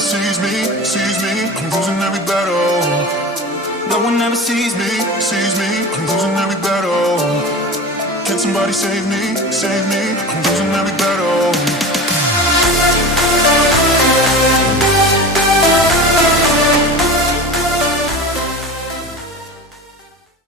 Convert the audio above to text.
ever sees me, sees me. I'm losing every battle. No one ever sees me, sees me. I'm losing every battle. Can somebody save me, save me? I'm losing every battle.